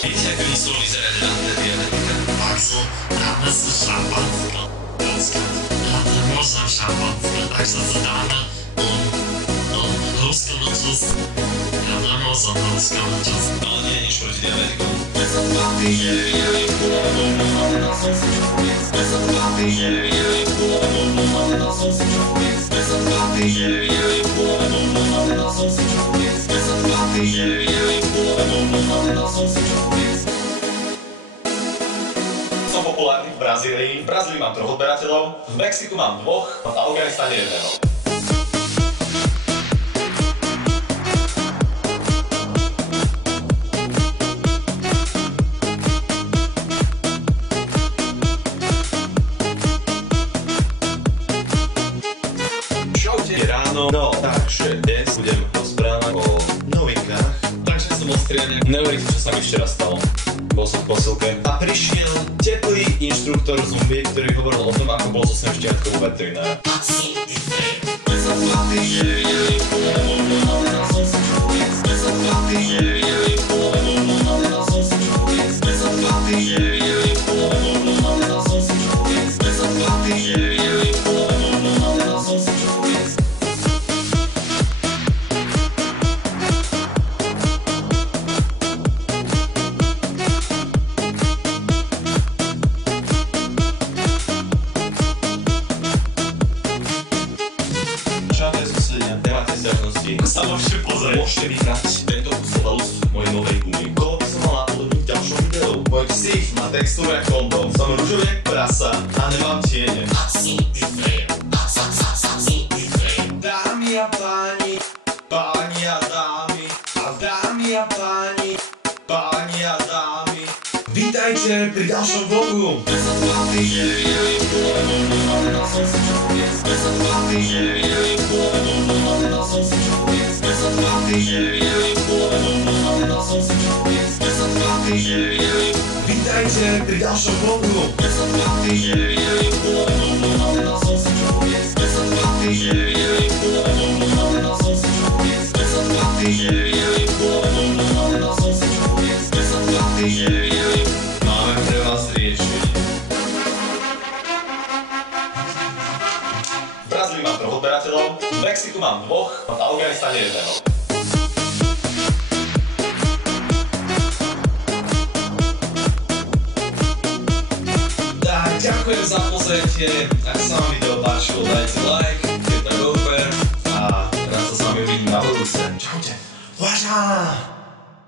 Viete, ako musú vyzerať ranné diabetika? Takže dáme si šampanské. Počkať, ja nemôžem šampanské, takže si dáme hruškový čas. Ja nemôžem hruškový čas. Ale nie je nič proti diabetikom. Som populárny v Brazílii. V Brazílii mám 3 odberateľov, v Mexiku mám 2 a v Afganistane 1. Ráno, no takže dnes budem rozprávať o novinkách. Takže som ostrianý. Neveríte, čo sa mi včera stalo. Bol som v posilke a prišiel teplý inštruktor Zumbi, ktorý hovoril o tom, ako bol so svojím šťiatkou u veterinára. Sa môžete pozrieť. Môžete vyhrať tento kus halus mojej novej gumy. Koho by som mal napodobniť v ďalšom videu? Môj ksich má textúru jak kondom. Som ružový jak prasa a nemám tiene. Dámy a páni, páni a dámy, a dámy a páni, páni a dámy. Vítajte pri ďalšom vlogu. Vítajte pri ďalšom vlogu. Máme pre vás riešenie. V Brazílii mám 3 odberateľov, v Mexiku mám 2 a v Afganistane 1. Ďakujem za pozretie, ak sa vám video páčilo, dajte like, keď tak over a rád sa s vami uvidím na budúce. Čaute. Váža!